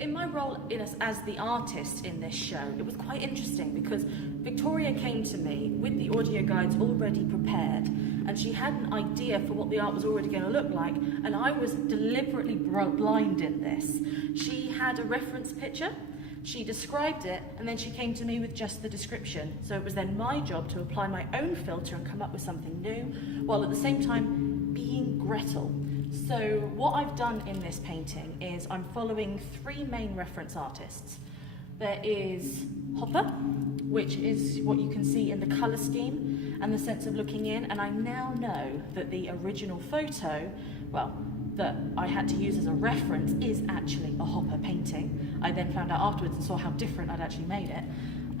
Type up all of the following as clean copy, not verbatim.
in my role as the artist in this show, it was quite interesting because Victoria came to me with the audio guides already prepared, and she had an idea for what the art was already going to look like, and I was deliberately blind in this. She had a reference picture, she described it, and then she came to me with just the description. So it was then my job to apply my own filter and come up with something new, while at the same time being Gretel. So what I've done in this painting is I'm following three main reference artists. There is Hopper, which is what you can see in the colour scheme and the sense of looking in, and I now know that the original photo, well, that I had to use as a reference is actually a Hopper painting. I then found out afterwards and saw how different I'd actually made it.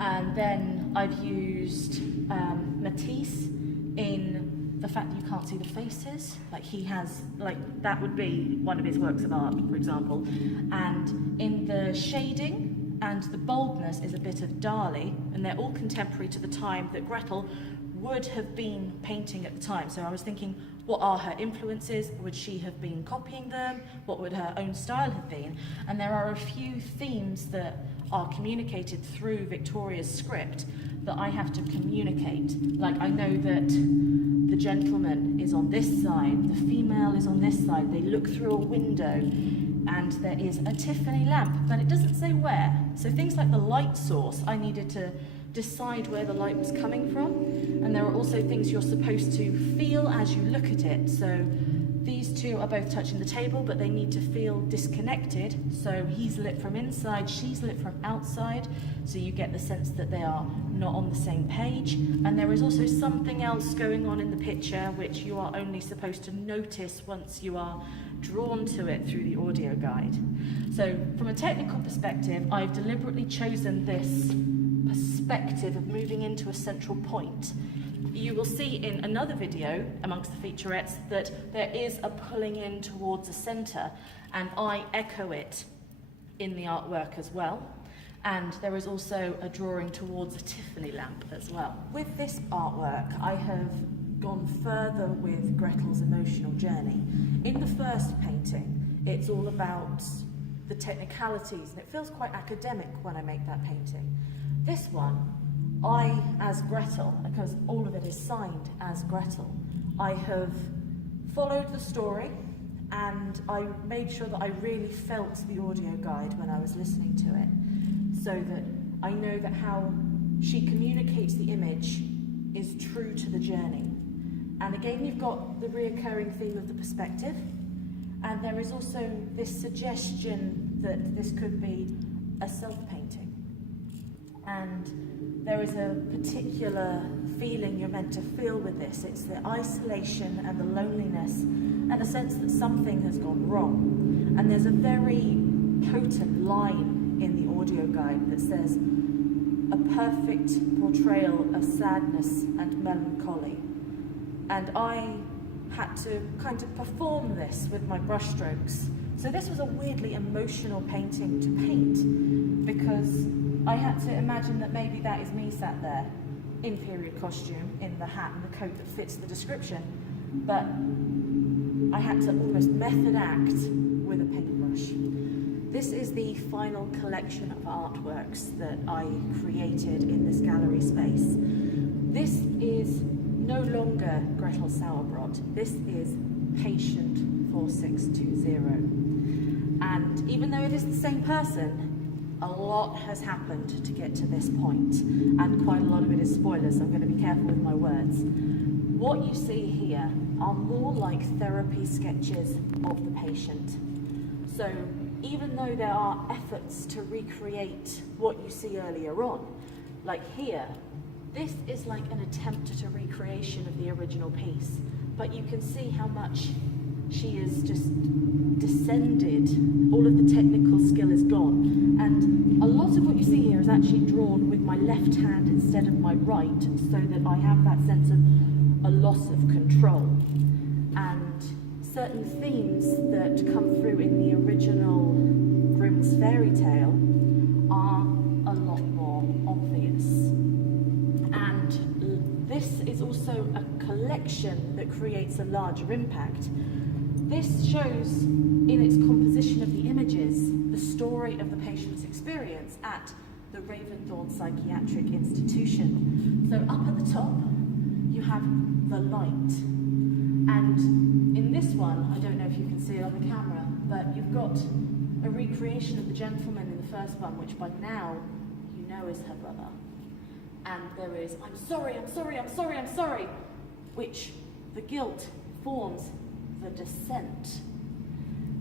And then I've used Matisse in the fact that you can't see the faces. Like he has, like that would be one of his works of art, for example. And in the shading and the boldness is a bit of Dali, and they're all contemporary to the time that Gretel would have been painting at the time. So I was thinking, what are her influences? Would she have been copying them? What would her own style have been? And there are a few themes that are communicated through Victoria's script that I have to communicate. Like I know that the gentleman is on this side, the female is on this side, they look through a window, and there is a Tiffany lamp, but it doesn't say where. So things like the light source, I needed to decide where the light was coming from, and there are also things you're supposed to feel as you look at it. So these two are both touching the table, but they need to feel disconnected. So he's lit from inside, she's lit from outside, so you get the sense that they are not on the same page. And there is also something else going on in the picture which you are only supposed to notice once you are drawn to it through the audio guide. So from a technical perspective, I've deliberately chosen this perspective of moving into a central point. You will see in another video amongst the featurettes that there is a pulling in towards the centre, and I echo it in the artwork as well. And there is also a drawing towards a Tiffany lamp as well. With this artwork, I have gone further with Gretel's emotional journey. In the first painting, it's all about the technicalities, and it feels quite academic when I make that painting. This one, I, as Gretel, because all of it is signed as Gretel, I have followed the story, and I made sure that I really felt the audio guide when I was listening to it, so that I know that how she communicates the image is true to the journey. And again, you've got the reoccurring theme of the perspective, and there is also this suggestion that this could be a self-painting. And there is a particular feeling you're meant to feel with this. It's the isolation and the loneliness and a sense that something has gone wrong. And there's a very potent line in the audio guide that says, a perfect portrayal of sadness and melancholy. And I had to kind of perform this with my brushstrokes. So this was a weirdly emotional painting to paint, because I had to imagine that maybe that is me sat there in period costume, in the hat and the coat that fits the description, but I had to almost method act with a paintbrush. This is the final collection of artworks that I created in this gallery space. This is no longer Gretel Sauerbrot, this is Patient 4620. And even though it is the same person, a lot has happened to get to this point, and quite a lot of it is spoilers, so I'm going to be careful with my words. What you see here are more like therapy sketches of the patient. So even though there are efforts to recreate what you see earlier on, like here, this is like an attempt at a recreation of the original piece, but you can see how much she is just descended, all of the technical skill is gone, and a lot of what you see here is actually drawn with my left hand instead of my right, so that I have that sense of a loss of control. And certain themes that come through in the original Grimm's fairy tale are a lot more obvious. And this is also a collection that creates a larger impact. This shows in its composition of the images the story of the patient's experience at the Raventhorne Psychiatric Institution. So up at the top, you have the light. And in this one, I don't know if you can see it on the camera, but you've got a recreation of the gentleman in the first one, which by now you know is her brother. And there is, I'm sorry, I'm sorry, I'm sorry, I'm sorry, which the guilt forms the descent.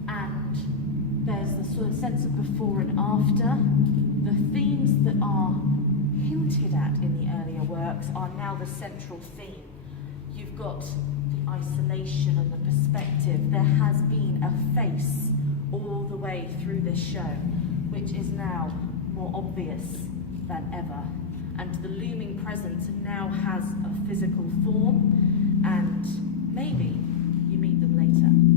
And there's the sort of sense of before and after. The themes that are hinted at in the earlier works are now the central theme. You've got the isolation and the perspective. There has been a face all the way through this show, which is now more obvious than ever. And the looming presence now has a physical form, and maybe you meet them later.